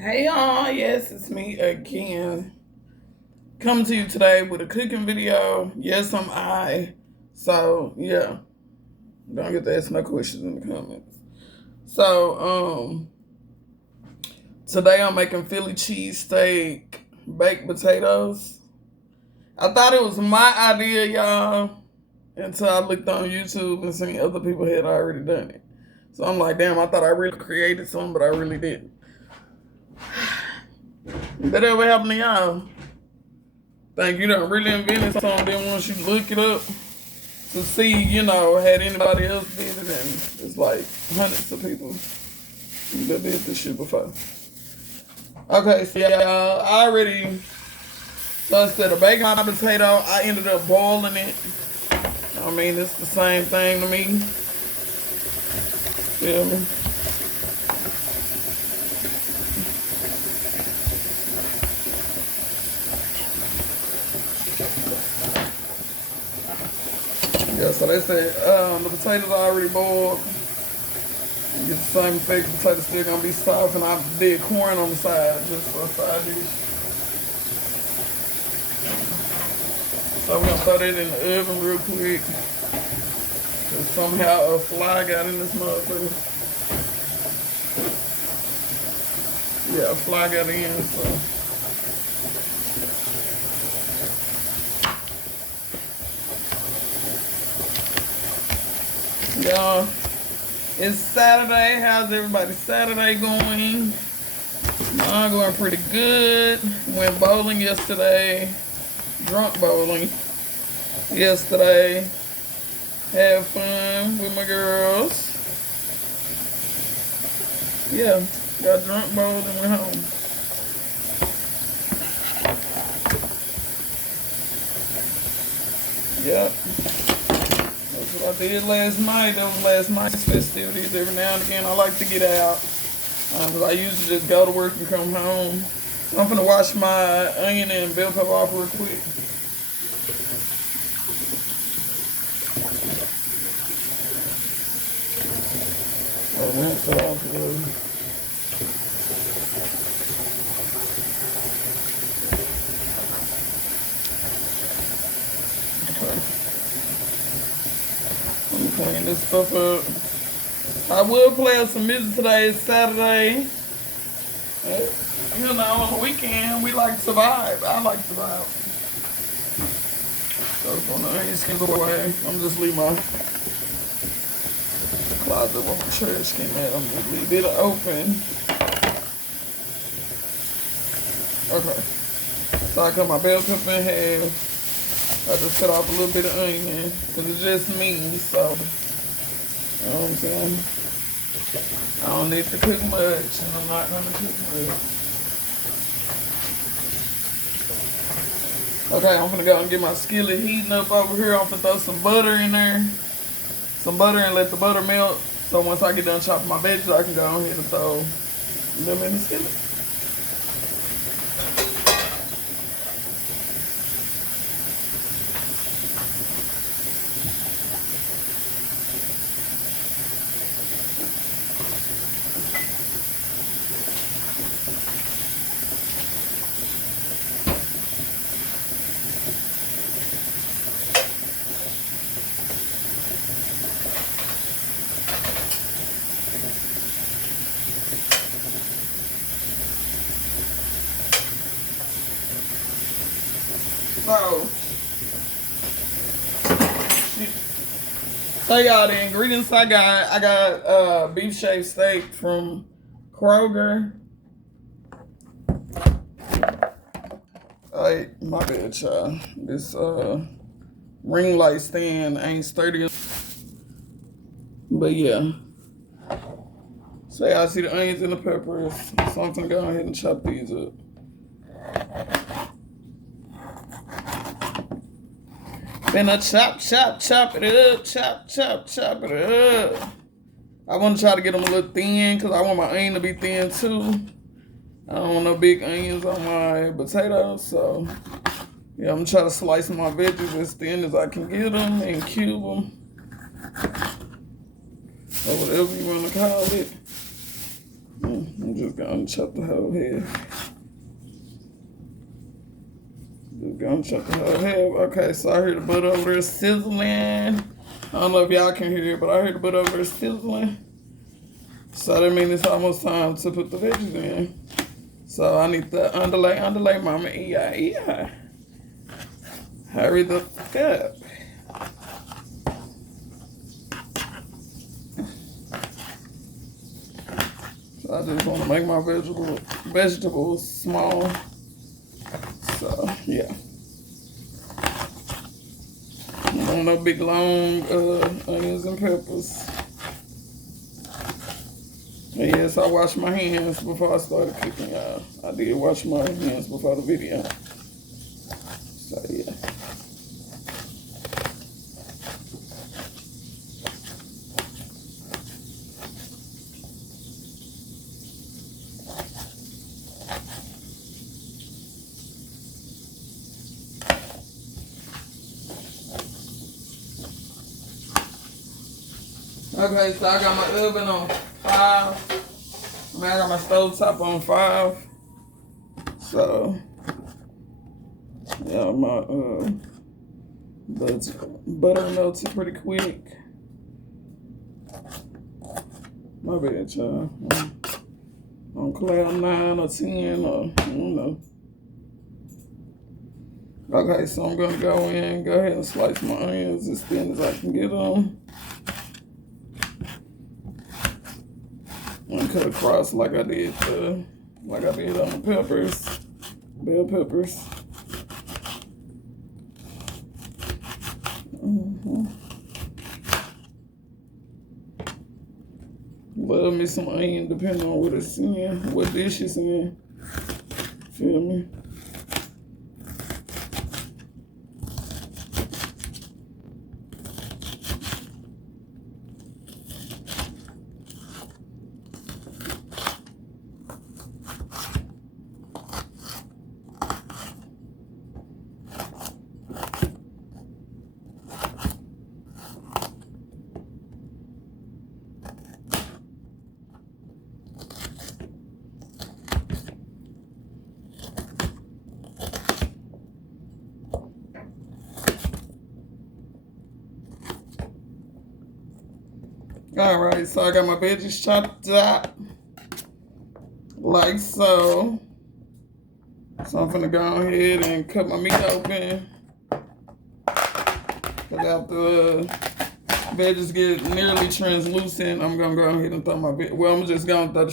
Hey y'all, yes, it's me again. Coming to you today with a cooking video. Yes, I'm I. So yeah, don't get to ask no questions in the comments. So today I'm making Philly cheesesteak baked potatoes. I thought it was my idea, y'all, until I looked on YouTube and seen other people had already done it. So I'm like, damn, I thought I really created something, but I really didn't. That ever happened to y'all? Think you done really invented something, then once you look it up to see, had anybody else did it, and it's like hundreds of people that did this shit before. Okay, so yeah, I already, so instead of baking my potato, I ended up boiling it. I mean, it's the same thing to me. Feel me? Yeah, so they say the potatoes are already boiled. You get the same effect. The potatoes still gonna be soft, and I did corn on the side just for a side dish. So we're gonna throw that in the oven real quick. Cause somehow a fly got in this motherfucker. Yeah, a fly got in, so. Y'all, it's Saturday. How's everybody's Saturday going? Mine going pretty good. Went bowling yesterday. Drunk bowling yesterday. Had fun with my girls. Yeah, got drunk bowled and went home. Yep. That's what I did last night. That was last night's festivities. Every now and again, I like to get out. Because I usually just go to work and come home. So I'm gonna wash my onion and bell pepper off real quick. Oh, rinse it off a little. Let me clean this stuff up. I will play some music today. It's Saturday. On the weekend, we like to vibe. I like to vibe. So when the onions can go away, I'm just leave my closet where my trash can at. I'm just leave it open. Okay. So I cut my bell pepper in half. I just cut off a little bit of onion because it's just me, so you know what I'm saying? I don't need to cook much, and I'm not gonna cook much. Okay, I'm gonna go and get my skillet heating up over here. I'm gonna throw some butter in there. Some butter and let the butter melt. So once I get done chopping my veggies, I can go ahead and throw them in the skillet. So, y'all, the ingredients I got beef shaved steak from Kroger. My bad, y'all. This ring light stand ain't sturdy. But yeah. So y'all see the onions and the peppers. So I'm gonna go ahead and chop these up. Then I chop it up, chop it up. I want to try to get them a little thin because I want my onion to be thin too. I don't want no big onions on my potatoes, so yeah, I'm gonna try to slice my veggies as thin as I can get them and cube them, or whatever you want to call it. just gonna chop the whole head. Just gonna chop the whole head. Okay, so I hear the butter over there sizzling. I don't know if y'all can hear it, but I hear the butter over there sizzling. So that means it's almost time to put the veggies in. So I need to underlay, mama, yeah. Hurry the fuck up. So I just want to make my vegetables small. So yeah. I don't want no big long onions and peppers. And yes, I washed my hands before I started cooking, y'all. I did wash my hands before the video. So yeah. Okay, so I got my oven on 5. I got my stove top on 5. So, yeah, my butter melted pretty quick. My bad, y'all. On cloud 9 or 10 or, I don't know. Okay, so I'm going to go ahead and slice my onions as thin as I can get them. And cut across like I did on the peppers, bell peppers. Love me some onion depending on what it's in, what dish it's in. Feel me? All right, so I got my veggies chopped up like so. So I'm gonna go ahead and cut my meat open. Cause after the veggies get nearly translucent, I'm gonna go ahead and throw my I'm just gonna throw the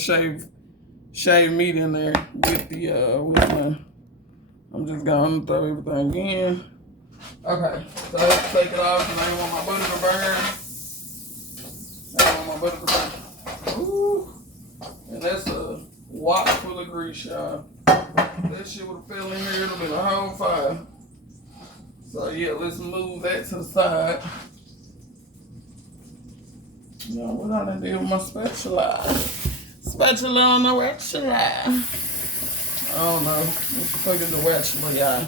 shaved meat in there with the I'm just gonna throw everything in. Okay, so let's take it off because I don't want my butter to burn. Ooh, and that's a wok full of grease, y'all. That shit would have fell in here, it'll be a whole fire. So yeah, let's move that to the side. Now, what I done did with my spatula? Spatula on the spatula. I don't know. What the fuck is the spatula, y'all?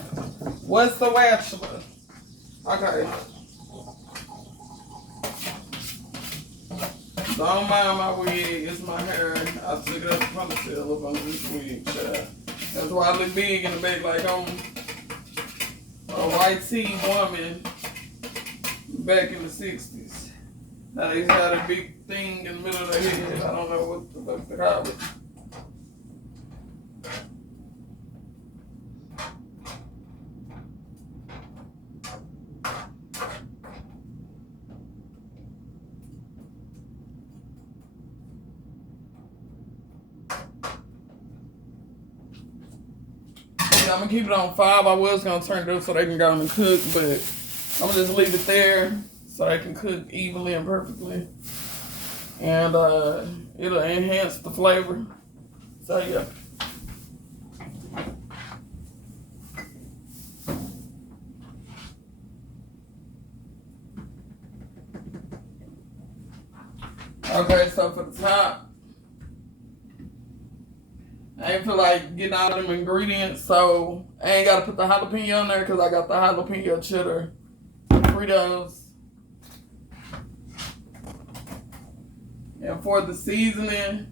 What's the spatula? Okay. Don't mind my wig, it's my hair. I took it up from the ponytail up under this wig, child. That's why I look big in the back like I'm a white tea woman back in the 60s. Now they got a big thing in the middle of their head. I don't know what the fuck they call it. I'm gonna keep it on 5. I was gonna turn it up so they can go and cook, but I'm gonna just leave it there so they can cook evenly and perfectly. And it'll enhance the flavor. So yeah. Okay, so for the top, I ain't feel like getting all them ingredients, so I ain't got to put the jalapeno on there because I got the jalapeno cheddar Fritos. And for the seasoning,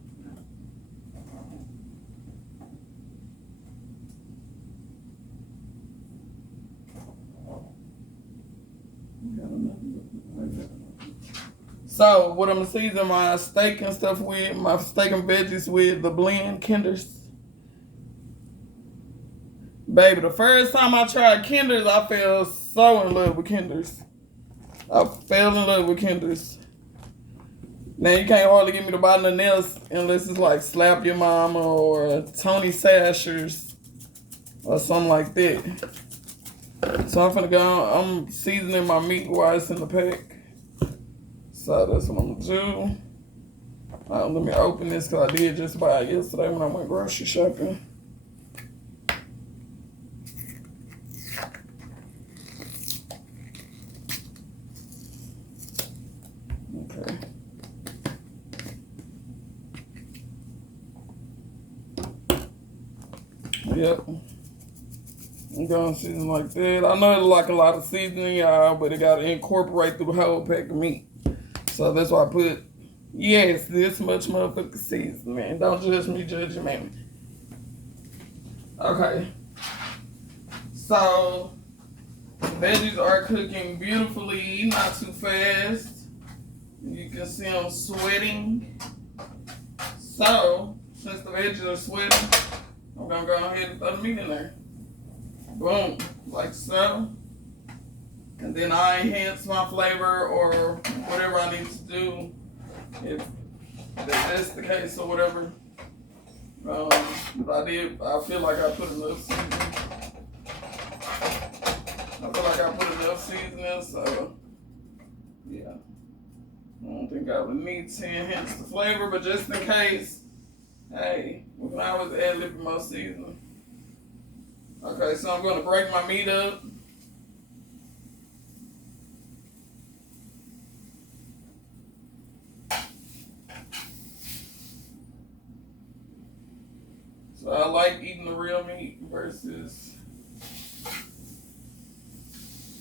So what I'm gonna season my steak and stuff with, my steak and veggies with the blend Kinders. Baby, the first time I tried Kinders, I fell so in love with Kinders. I fell in love with Kinders. Now you can't hardly get me to buy nothing else unless it's like Slap Your Mama or Tony Sashers or something like that. So I'm finna go, I'm seasoning my meat while it's in the pack. So that's what I'm gonna do. Let me open this because I did just buy it yesterday when I went grocery shopping. Okay. Yep. I'm going to season like that. I know it's like a lot of seasoning, y'all, but it got to incorporate through the whole pack of meat. So that's why I put, yes, this much motherfucking seasoning. Don't judge me, judge your man. Okay. So, the veggies are cooking beautifully, not too fast. You can see them sweating. So, since the veggies are sweating, I'm going to go ahead and throw the meat in there. Boom, like so. And then I enhance my flavor or whatever I need to do. If that's the case or whatever. But I feel like I put enough seasoning. So yeah. I don't think I would need to enhance the flavor, but just in case, hey, we can always add a little bit more seasoning. Okay, so I'm going to break my meat up. So I like eating the real meat versus,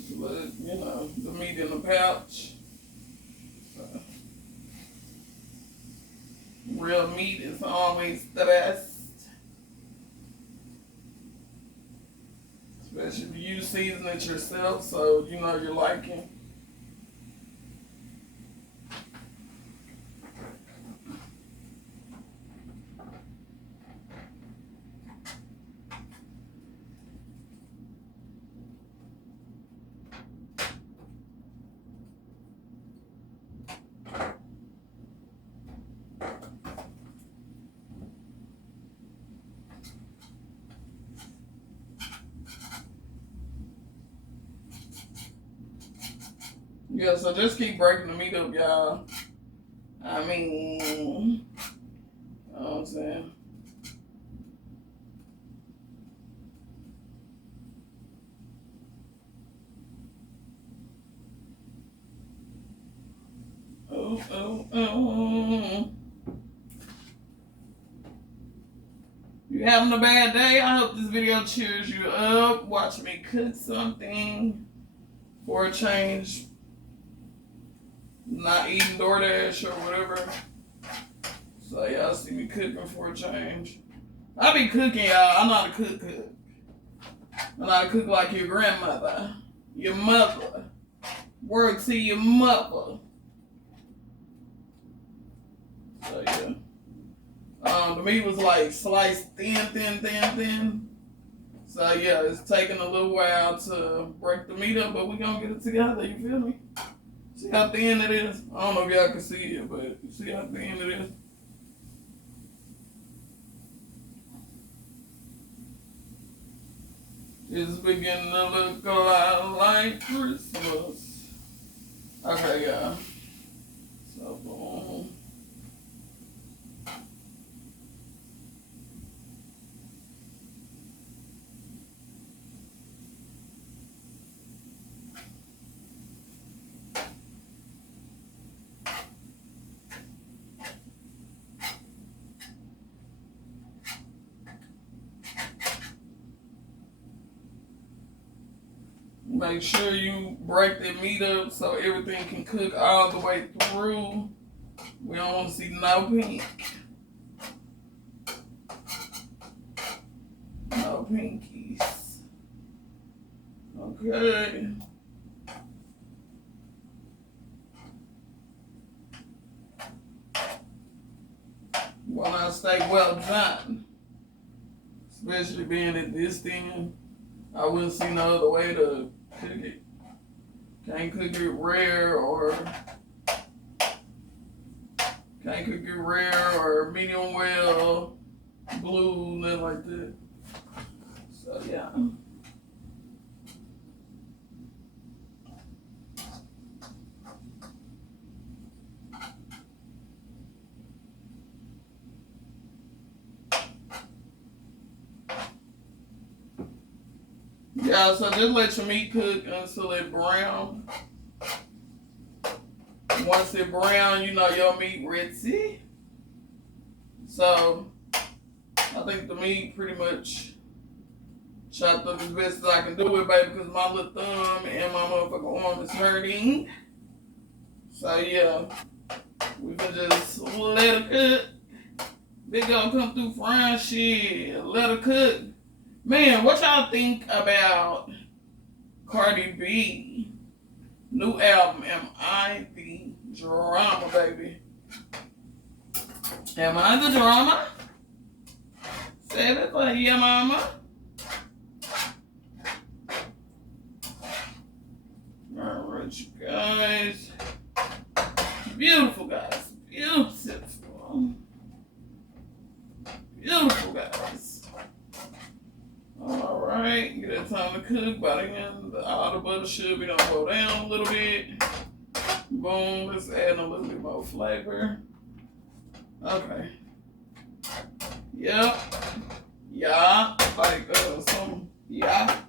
the meat in the pouch. So, real meat is always the best. Especially if you season it yourself, so you know you're liking. Yeah, so just keep breaking the meat up, y'all. I mean, you know what I'm saying? Oh. You having a bad day? I hope this video cheers you up. Watch me cook something for a change. Not eating DoorDash or whatever. So y'all see me cooking for a change. I be cooking, y'all. I'm not a cook. I'm not a cook like your grandmother. Your mother. Word to your mother. So yeah. The meat was like sliced thin. So yeah, it's taking a little while to break the meat up, but we gonna get it together, you feel me? See how thin it is? I don't know if y'all can see it, but you see how thin it is? It's beginning to look a lot like Christmas. Okay, y'all. So boom. Make sure you break the meat up so everything can cook all the way through. We don't want to see no pink. No pinkies. Okay. when I stay well done. Especially being at this thing, I wouldn't see no other way to cook it. Can't cook it rare or medium well, blue, nothing like that. So yeah. Yeah, so just let your meat cook until it brown. Once it brown, you know your meat ready. So I think the meat pretty much chopped up as best as I can do it, baby, because my little thumb and my motherfucking arm is hurting. So yeah, we can just let her cook. Big girl come through frying shit. Let her cook. Man, what y'all think about Cardi B? New album, Am I the Drama, baby? Am I the drama? Say it like, yeah, mama. Alright, you guys. Beautiful, guys. Beautiful. Beautiful, guys. Alright, get that time to cook. By the end, all the butter should be gonna go down a little bit. Boom, let's add a little bit more flavor. Okay. Yep. Yeah. Like some. Yeah.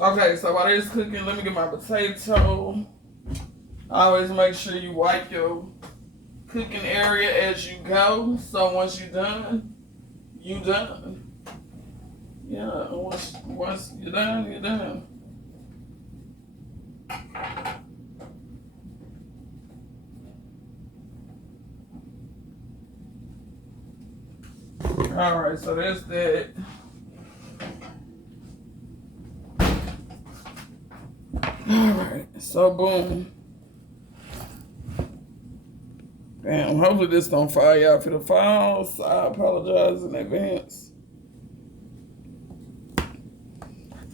Okay, so while it's cooking, let me get my potato. Always make sure you wipe your cooking area as you go. So once you're done, you done. Yeah, once you're done, you're done. All right, so that's that. All right, so boom. Damn, hopefully this don't fire y'all. If it falls, I apologize in advance.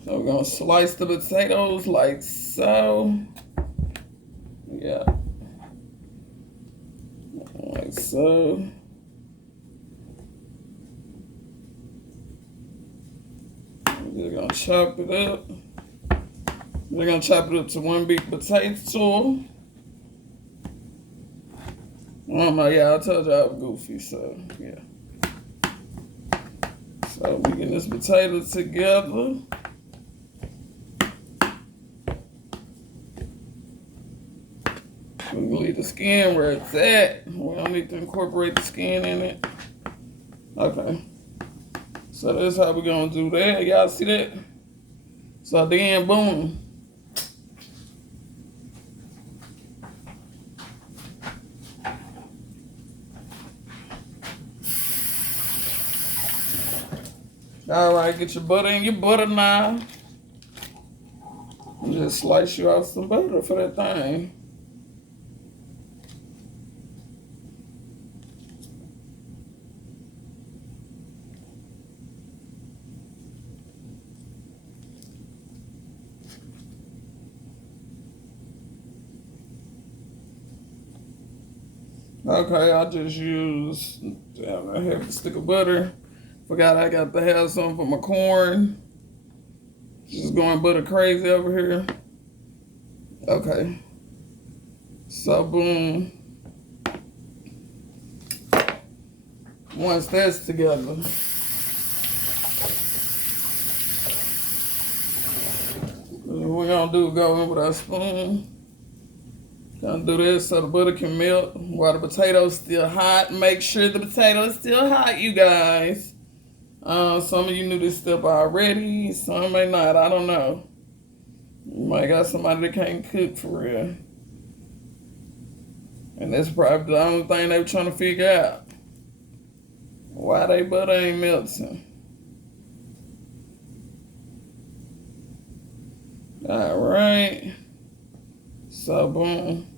So we're gonna slice the potatoes like so. Yeah. Like so. We're gonna chop it up. We're gonna chop it up to one big potato. Oh my, yeah, I told you I was goofy, so yeah. So we get this potato together. We can leave the skin where it's at. We don't need to incorporate the skin in it. Okay. So that's how we're gonna do that. Y'all see that? So then, boom. All right, get your butter in your butter now. And just slice you out some butter for that thing. Okay, I just used a half a stick of butter. Forgot I got to have some for my corn. Just going butter crazy over here. Okay. So boom. Once that's together, what we're gonna do is go in with our spoon. Gonna do this so the butter can melt while the potato's still hot. Make sure the potato is still hot, you guys. Some of you knew this step already. Some may not. I don't know. You might got somebody that can't cook for real. And that's probably the only thing they were trying to figure out. Why they butter ain't melting. All right. So boom.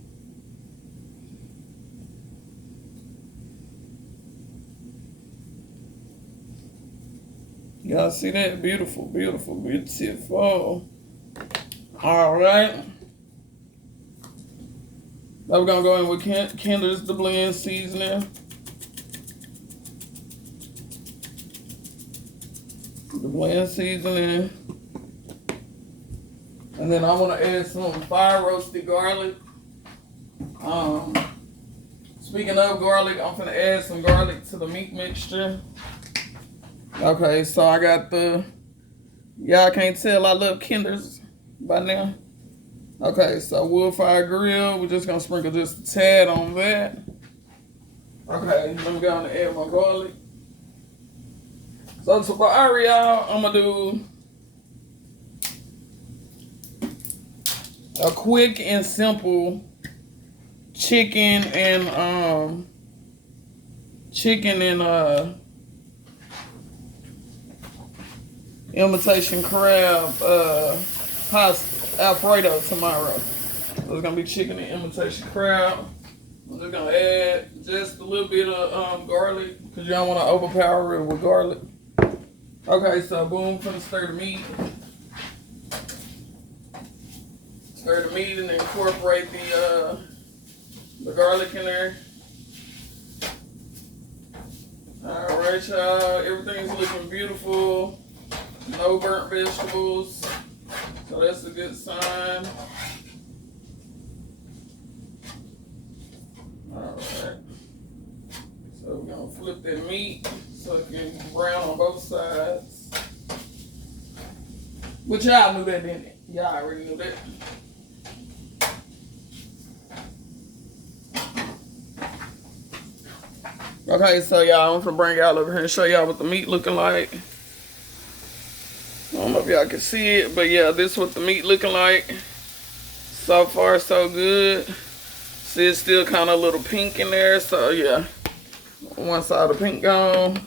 Y'all see that? Beautiful, beautiful, beautiful. All right. Now we're gonna go in with Kinder's the blend seasoning. The blend seasoning. And then I want to add some fire roasted garlic. Speaking of garlic, I'm gonna add some garlic to the meat mixture. Okay, so I got y'all can't tell I love Kinder's by now. Okay, so wood fire grill. We're just gonna sprinkle just a tad on that. Okay, let me go and add my garlic. So tomorrow, y'all, I'm gonna do a quick and simple chicken and imitation crab pasta Alfredo tomorrow. So it's gonna be chicken and imitation crab. I'm just gonna add just a little bit of garlic because you don't want to overpower it with garlic. Okay, so boom, finna stir the meat. Stir the meat and then incorporate the garlic in there. All right, y'all. Everything's looking beautiful. No burnt vegetables. So that's a good sign. All right. So we're gonna flip that meat so it can brown on both sides. But y'all knew that, didn't it? Y'all already knew that. Okay, so y'all, I'm gonna bring y'all over here and show y'all what the meat looking like. I don't know if y'all can see it, but yeah, this is what the meat looking like. So far, so good. See, it's still kind of a little pink in there, so yeah. One side of pink gone.